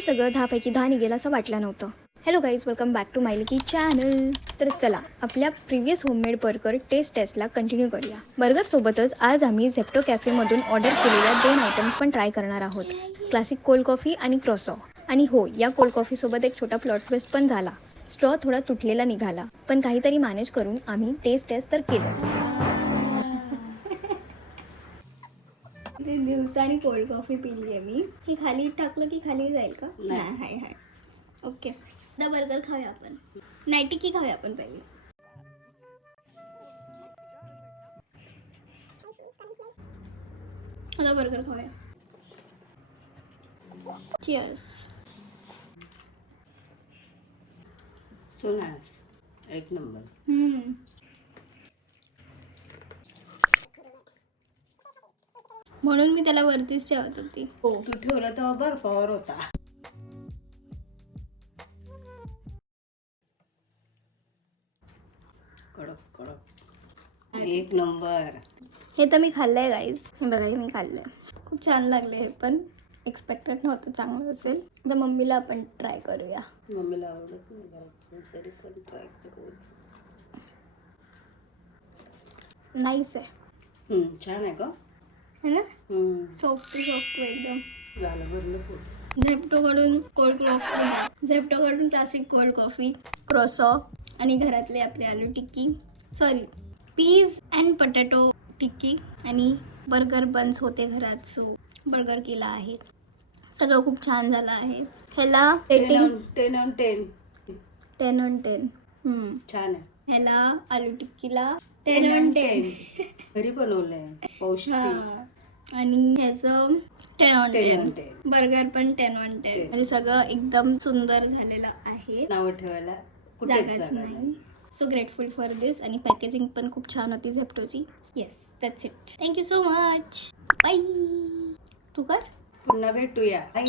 हे सगळं 10 पैकी 10 निघेल असं वाटलं नव्हतं. Hello guys, welcome back to my लिकी चॅनल. तर चला आपल्या प्रिव्हियस होममेड बर्गर टेस्टला कंटिन्यू करूया. बर्गरसोबतच आज आम्ही झेप्टो कॅफेमधून ऑर्डर केलेल्या 2 आयटम्स पण ट्राय करणार आहोत, क्लासिक कोल्ड कॉफी आणि क्रॉसॉ. आणि हो, या कोल्ड कॉफीसोबत एक छोटा प्लॉट ट्विस्ट पण झाला. स्ट्रॉ थोडा तुटलेला निघाला, पण काहीतरी मॅनेज करून आम्ही टेस्ट तर केलं. दिवसानी कोल्ड कॉफी पिली आहे मी. ही खाली टाकलं की खाली जाईल का? नाही, हाय हाय. ओके, आता बर्गर खाऊया आपण. नाही, टिक्की खाऊया आपण पहिले. आता बर्गर खाऊया. चिअर्स. सोनास एक नंबर. म्हणून मी त्याला वरतीच ठेवत होती. हो, तू ठेवलं तेव्हा बर्फावर होता. कडक कडक एक नंबर. हे तर मी खाल्लंय गाईज. हे बघा, हे मी खाल्लंय. खूप छान लागले. हे पण एक्सपेक्टेड नव्हतं चांगलं असेल. आता मम्मीला आपण ट्राय करूया. मम्मीला आवडत नाही तरी पण ट्राय करू. नाईस आहे. छान आहे का? है ना? सॉफ्ट एकदम. झालं भरलं पोट. झेप्टोकडून कोल्ड कॉफी, झेप्टोकडून क्लासिक कोल्ड कॉफी, क्रॉसॉ आणि घरातले आपले aloo tikki, sorry peas and potato tikki आणि बर्गर बन्स होते घरात, सो बर्गर केला आहे. सगळं खूप छान झालं आहे. ह्याला रेटिंग 10 on 10. 10 on 10. छान आहे. ह्याला आलू टिक्कीला 10 on 10. घरी बनवलंय, पौष्टिक. आणि ह्याचं 10 on 10. बर्गर पण 10 on 10. म्हणजे सगळं एकदम सुंदर झालेलं आहे. नाव ठेवायला कुठेच जागाच जागा नाही. So grateful for this. आणि पॅकेजिंग पण खूप छान होती झेप्टोची. Yes, that's it. Thank you so much. Bye. तू कर. पुन्हा भेटूया. बाय.